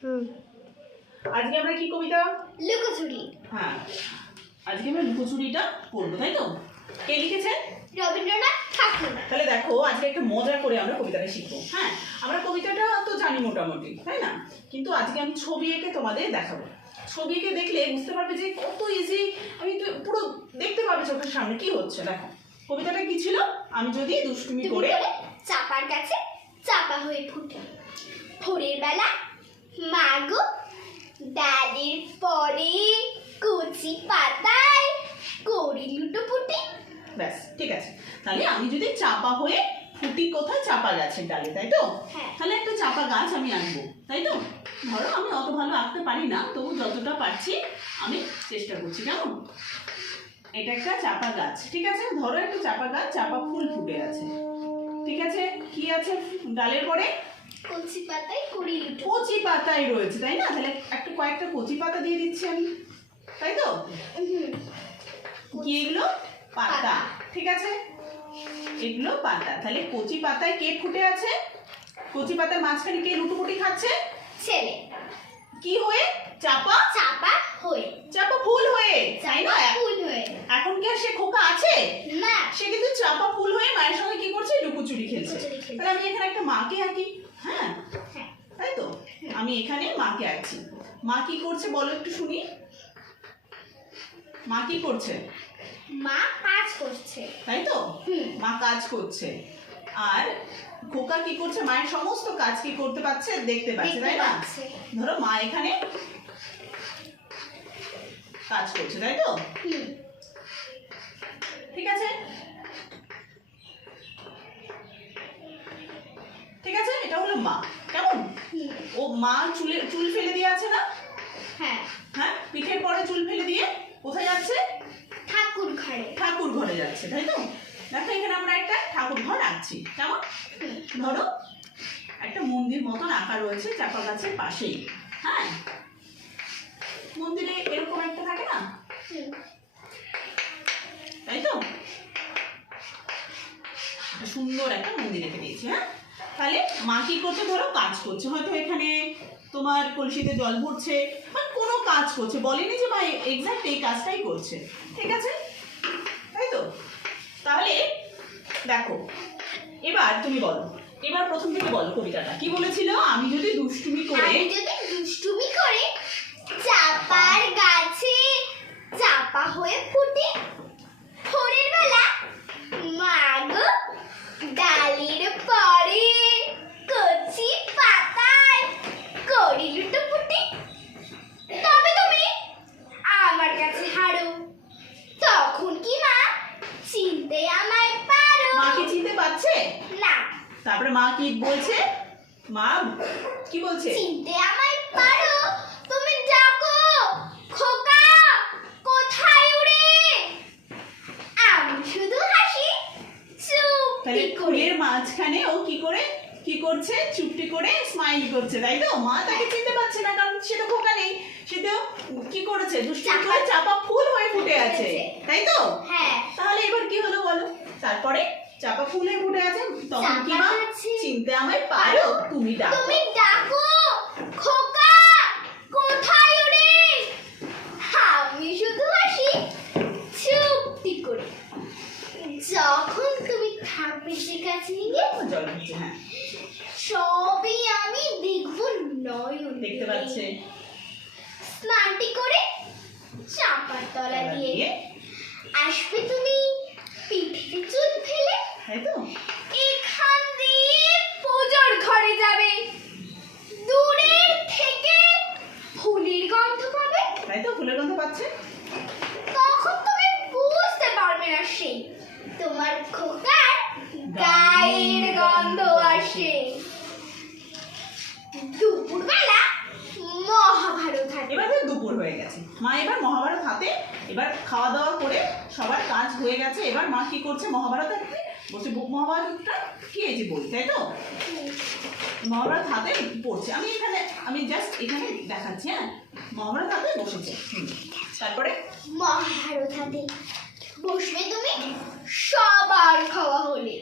আজকে আমরা কি কবিতা? লুকোচুরি। হ্যাঁ, আজকে আমরা লুকোচুরিটা পড়বো, তাই তো? কে লিখেছে? রবীন্দ্রনাথ ঠাকুর। তাহলে দেখো, আজকে একটু মজা করে আমরা কবিতাটা শিখবো। হ্যাঁ, আমরা কবিতাটা তো জানি মোটামুটি, তাই না? কিন্তু আজকে আমি ছবি এঁকে তোমাদের দেখাবো। ছবি এঁকে দেখলে বুঝতে পারবে যে কত ইজি। আমি তো পুরো দেখতে পাবে চোখের সামনে কি হচ্ছে। দেখো কবিতাটা কি ছিল? আমি যদি দুষ্টুমি করে চাপার কাছে চাপা হয়ে ফুটি, ভোরের বেলা মাগো ডালের পরে কচি পাতায় করি লুটোপুটি। ব্যাস, ঠিক আছে। তাহলে আমি যদি চাপা হয়ে ফুটি কোথায়? চাপা গাছের ডালে, তাই তো? তাহলে একটা চাপা গাছ আমি আনবো, তাই তো? ধরো আমি অত ভালো আঁকতে পারি না, তবু যতটা পারছি আমি চেষ্টা করছি। কেমন? এটা একটা চাপা গাছ, ঠিক আছে? ধরো একটা চাপা গাছ, চাপা ফুল ফুটে আছে, ঠিক আছে? কি আছে ডালের পরে? কচি পাতায় করি লুটো। কচি পাতায় রয়েছে, তাই না? তাহলে একটা কয়েকটা কচি পাতা দিয়ে দিচ্ছি আমি, তাই তো? কি এগুলো? পাতা, ঠিক আছে? এগুলো পাতা। তাহলে কচি পাতায় কে ফুটে আছে? কচি পাতার মাঝখানে কে লুটোপুটি খাচ্ছে? ছেলে। কি হয়ে? চাপা। চাপা হয়ে। চাপা ফুল হয়ে, তাই না? ফুল হয়ে। এখন কি আর সে খোকা আছে? না, সে কিন্তু চাপা ফুল হয়ে মায়ের সঙ্গে কি করছে? লুকোচুরি খেলছে। তাহলে আমি এখানে একটা মাকে আঁকি। হ্যাঁ, তাই তো? আমি এখানে মাকে আঁকছি। মা কি করছে বলো একটু শুনি। মা কি করছে? মা কাজ করছে, তাই তো? মা কাজ করছে। আর খোকা কি করছে? মায়ের সমস্ত কাজ কি করতে পারছে? দেখতে পাচ্ছে, তাই না? ধরো মা এখানে কাজ করছে, তাই তো? ঠিক আছে, ঠিক আছে। এটা হলো মা। কেমন? ও মা চুল ফেলে দিয়ে আছে না? হ্যাঁ। হ্যাঁ, পিঠের পরে চুল ফেলে দিয়ে কোথায় যাচ্ছে? ঠাকুর ঘরে। ঠাকুর ঘরে যাচ্ছে, তাই তো? দেখো এখানে আমরা একটা ঠাকুর ঘর আঁকছি। কেমন? ধরো একটা মন্দির মতন আঁকা রয়েছে চাপা গাছের পাশেই। হ্যাঁ, মন্দিরে এরকম একটা থাকে না, তাই তো? সুন্দর একটা মন্দির রেখে দিয়েছি। হ্যাঁ, তাহলে মা কি করছে? ধরো কাজ করছে, হয়তো এখানে তোমার কলসিতে জল ভরছে বা কোনো কাজ করছে, বলেনি যে মা এক্সাক্ট এই কাজটাই করছে, ঠিক আছে? তাই তো? তাহলে দেখো, এবার তুমি বলো, এবার প্রথম থেকে বলো কবিতাটা কি বলেছিল? আমি যদি দুষ্টুমি করে চাপার গাছে চাপা হয়ে ফুটি, ভোরের বেলা মাগো ডালের পরে কচি পাতায় করি লুটোপুটি। তবে তুমি আমার কাছে হারো, তখন কি মা চিনতে আমায় পারো? মা কি চিনতে পারছে না। তারপরে মা কি বলছে? মা কি বলছে? চিনতে আমায় পারো, তুমি ডাকো খোকা কোথায় উড়ে? আমি শুধু হাসি তাহলে চুপ করে। ফুলের মাঝখানে ও কি করছে? চুপটি করে স্মাইল করছে, তাই তো? মা তাকে চিনতে পারছে না, কারণ সে তো খোকা নেই। সে তো কি করেছে? দুষ্টুমি করে চাপা ফুল হয়ে ফুটে আছে, তাই তো? হ্যাঁ। তাহলে এবার কি হলো বলো? তারপরে চাপা ফুল হয়ে ফুটে আছে, তখন কি মা চিনতে আমায় পারো? তুমি ডাকো খোকা কোথায় উড়ে? আমি শুধু হাসি চুপটি করে। যখন তুমি থাকবে সে কাছে নিয়ে জল হচ্ছে। হ্যাঁ, সবই আমি দেখবো নয়ন দেখতে পাচ্ছে। স্নানটি করে চাপার তলা দিয়ে আসবে তুমি পিঠে চুল ফেলে, তাই তো? এখান দিয়ে পুজোর ঘরে যাবে, দূরের থেকে ফুলের গন্ধ পাবে, তাই তো? ফুলের গন্ধ পাচ্ছে। তখন তুমি বুঝতে পারবে না সেই তোমার খোকার গায়ের গন্ধ আসে। দুপুরবেলা মহাভারত হাতে। এবার তো দুপুর হয়ে গেছে, মা এবার মহাভারত হাতে, এবার খাওয়া দাওয়া করে সবার কাজ হয়ে গেছে। এবার মা কি করছে? মহাভারত বলছে মহাভারতটা কি এই যে বই, তাই তো? মহাভারত হাতে পড়ছে। আমি জাস্ট এখানে দেখাচ্ছি। হ্যাঁ, মহাভারত হাতে বসেছে। তারপরে মহাভারত হাতে বসবে তুমি সবার খাওয়া হলে,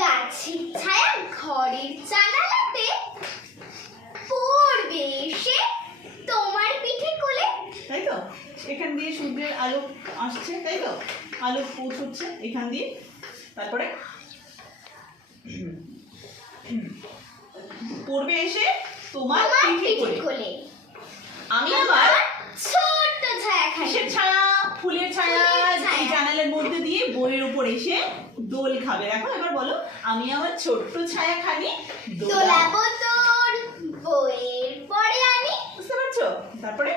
গাছের ছায়া ঘরের জানালাতে পড়বে আলো আসছে, তাই তো? আলো পৌঁছচ্ছে এখান দিয়ে, তারপরে পড়বে এসে তোমার পিঠে কোলে। আমি আবার ছোট্ট ছায়া খাই। কিসের ছায়া? ফুলের ছায়া। এই জানালার মধ্যে দিয়ে বইয়ের উপর এসে দোল খাবে। দেখো এবার বলো, আমি আমার ছোট্ট ছায়া খানি দোলাবো তোর বইয়ের পরে আনি। বুঝতে পারছো? তারপরে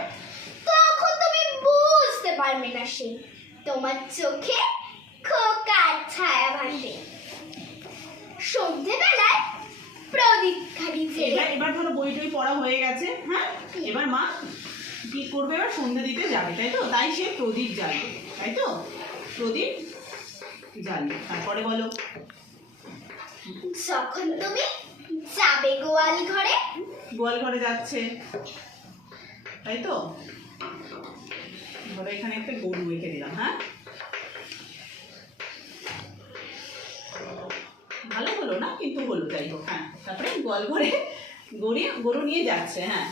তখন তুমি বুঝতে পারবে না সে তোমার চোখে খোকার ছায়া ভাসে। সন্ধ্যেবেলায় প্রদীপ খালি জেলে। এবার ধরো বই টই পড়া হয়ে গেছে, হ্যাঁ, এবার মা কি করবে? এবার সন্ধ্যে দিতে যাবে, তাই তো? তাই সে প্রদীপ জ্বালবে, তাই তো? প্রদীপ জ্বালবে। তারপরে বলো, যখন তুমি যাবে গোয়াল ঘরে। গোয়াল ঘরে যাচ্ছে, তাই তো? ধরো এখানে একটা গরু রেখে দিলাম, হ্যাঁ, ভালো হলো না কিন্তু হলো, যাই হোক। হ্যাঁ, তারপরে গোয়াল ঘরে গরু নিয়ে যাচ্ছে, হ্যাঁ।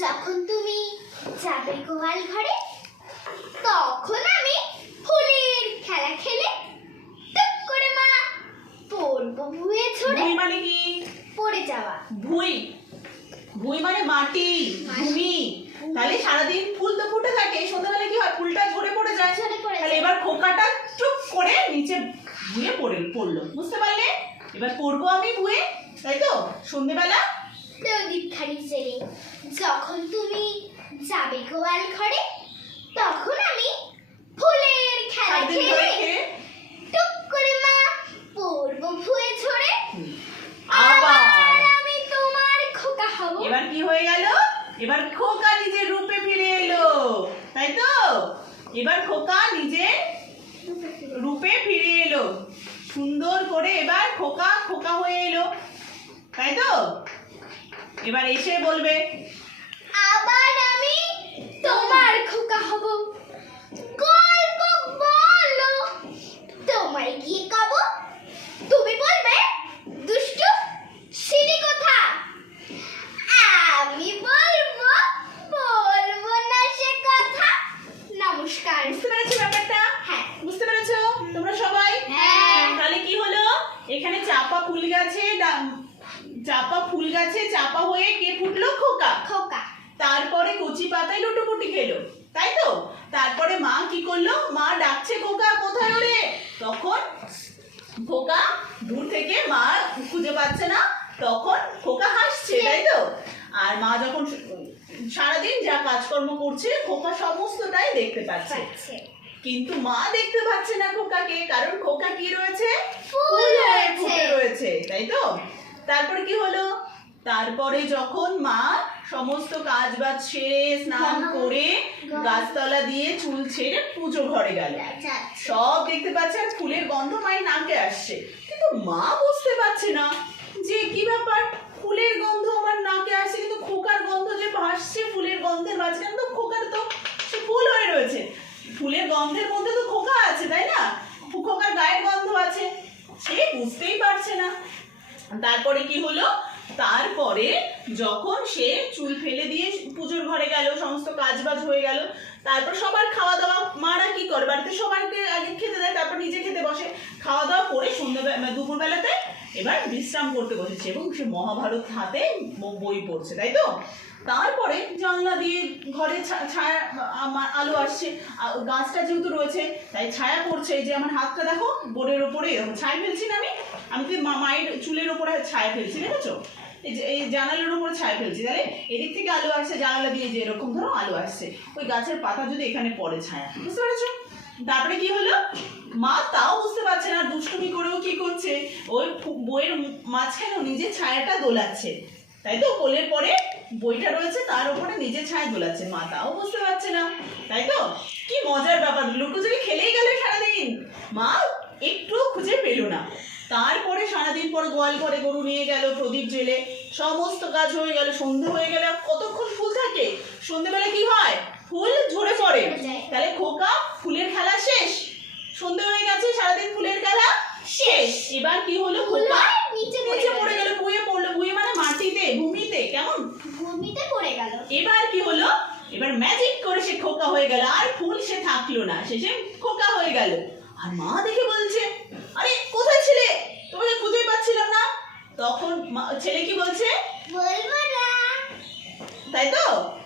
যখন তুমি যাবে গোয়াল ঘরে, তখন আমি ফুলের খেলা খেলে টুক করে মা পড়বো ভুয়ে ঝরে। ভুঁই মানে কি? পড়ে যাওয়া। ভুঁই, ভুঁই মানে মাটি, ভূমি। তাহলে সারাদিন ফুল তো ফুটে থাকে, সন্ধ্যাবেলা কি হয়? ফুলটা ঝরে পড়ে যায়। তাহলে এবার খোকাটা চুপ করে নিচে ভুঁয়ে পড়লো, বুঝতে পারলে? এবার পড়বো আমি ভুঁয়ে, তাই তো? সন্ধ্যেবেলা প্রদীপ খালি জেলে। যখন তুমি যাবে গোয়াল ঘরে, তখন আমি ফুলের খেলা সারাদিন ধরে খেলে খেয়ে টুক করে মা পড়বো ভুয়ে ঝরে। আবার আমি তোমার খোকা হব। এবার কি হয়ে গেল? এবার খোকা নিজের রূপে ফিরে এলো, তাই তো? এবার খোকা নিজের রূপে ফিরে এলো, সুন্দর করে এবার খোকা খোকা হয়ে এলো, তাই তো? এবার এসে বলবে, আবার আমি তোমার খোকা হব। গল্প বলো, তোমায় গিয়ে কব। তুমি বলবে দুষ্টু সিঁড়ি কথা। আমি বলবো না সে কথা। নমস্কার। বুঝতে পেরেছো ব্যাপারটা? হ্যাঁ। বুঝতে পেরেছো তোমরা সবাই? হ্যাঁ। তাহলে কি হলো? এখানে চাপা ফুল গাছে চাপা হয়ে কে ফুটলো? খোকা। খোকা। তারপরে কচি পাতায় লুটোপুটি খেলো, তাই তো? তারপরে মা কি করলো? মা ডাকছে, খোকা কোথায় ওরে? তখন খোকা দূর থেকে মা খুঁজে পাচ্ছে না, তখন খোকা হাসছে, তাই তো? আর মা যখন সারাদিন যা কাজকর্ম করছে খোকা সমস্তটাই দেখতে পাচ্ছে, কিন্তু মা দেখতে পাচ্ছে না খোকাকে, কারণ খোকা কি রয়েছে? ফুল হয়ে ফুটে রয়েছে, তাই তো? তারপরে কি হলো? তারপরে যখন মা সমস্ত কাজ বাজ সেরে স্নান করে গাছতলা দিয়ে চুল ছেড়ে পুজো ঘরে গেল, সব দেখতে পাচ্ছে আর ফুলের গন্ধ মায়ের নাকে আসছে, কিন্তু মা বুঝতে পারছে না যে কি ব্যাপার, ফুলের গন্ধ আমার নাকে আসছে কিন্তু খোকার গন্ধ যে ভাসছে ফুলের গন্ধের মাঝখানে, তো খোকার তো সে ফুল হয়ে রয়েছে, ফুলের গন্ধের মধ্যে তো খোকা আছে, তাই না? খোকার গায়ের গন্ধ আছে, সে বুঝতেই পারছে না। তারপরে কি হলো? তারপরে যখন সে চুল ফেলে দিয়ে পুজোর ঘরে গেল, সমস্ত কাজবাজ হয়ে গেল, তারপর সবার খাওয়া দাওয়া, মারা কি করে বাড়িতে সবাইকে আগে খেতে দেয়, তারপর নিজে খেতে বসে, খাওয়া দাওয়া করে সন্ধ্যাবেলা দুপুরবেলাতে এবার বিশ্রাম করতে বসেছে এবং সে মহাভারত হাতে বই পড়ছে, তাই তো? তারপরে জানলা দিয়ে ঘরে ছায়া আলো আসছে, গাছটা যেহেতু রয়েছে তাই ছায়া পড়ছে। এই যে আমার হাতটা দেখো বোর্ডের ওপরে ছায়া ফেলছি না, আমি তো মায়ের চুলের ওপরে ছায়া ফেলছি, দেখেছো? এই যে এই জানালার উপরে ছায়া ফেলছি, তাহলে এদিক থেকে আলো আসছে, জানালা দিয়ে যে এরকম ধরো আলো আসছে, ওই গাছের পাতা যদি এখানে পড়ে ছায়া, বুঝতে পেরেছো? তারপরে কি হলো? মা তাও বুঝতে পারছে না, দুষ্টুমি করেও কি করছে, ওই বইয়ের মাঝখানেও নিজের ছায়াটা দোলাচ্ছে, তাই তো? কোলের পরে বইটা রয়েছে, তার উপরে নিজের ছায়া দোলাচ্ছে, মা তাও বুঝতে পারছে না, তাই তো? কি মজার ব্যাপার, লুকোচুরি খেলেই গেল সারাদিন, মা একটু খুঁজে পেল না। তারপরে সারাদিন পর গোয়াল ঘরে গরু নিয়ে গেল, প্রদীপ জেলে সমস্ত কাজ হয়ে গেল, সন্ধে হয়ে গেলে কতক্ষণ ফুল থাকে? সন্ধেবেলা কি হয়? ফুল ঝরে পড়ে, তাহলে খোকা ফুলের খেলা শেষ, সন্ধে হয়ে গেছে, সারাদিন ফুলের খেলা শেষ। এবার কি হলো? খোকা নিচে পড়ে গেল, বুয়ে পড়লো, বুয়ে মানে মাটিতে, ভূমিতে, কেমন ভূমিতে পড়ে গেল। এবার কি হলো? এবার ম্যাজিক করে সে খোকা হয়ে গেল, আর ফুল সে থাকলো না, শেষে খোকা হয়ে গেল। আর মা দেখে বলছে, আরে কোথায় ছিলে, তোমাকে খুঁজে পাচ্ছিলাম না। তখন ছেলে কি বলছে, বলবো না। তাই তো?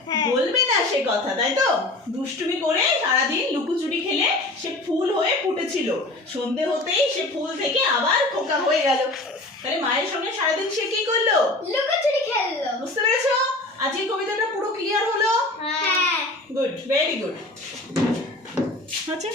হ্যাঁ। বলবে না সে কথা, তাই তো? দুষ্টুমি করে সারাদিন লুকোচুরি খেলে সে ফুল হয়ে ফুটেছিল, সন্ধে হতেই সে ফুল থেকে আবার খোকা হয়ে গেল। তাহলে মায়ের সঙ্গে সারাদিন সে কি করলো, লুকোচুরি খেললো। বুঝতে পেরেছো? আজকে কবিতাটা পুরো ক্লিয়ার হলো? হ্যাঁ। Good, very good. আচ্ছা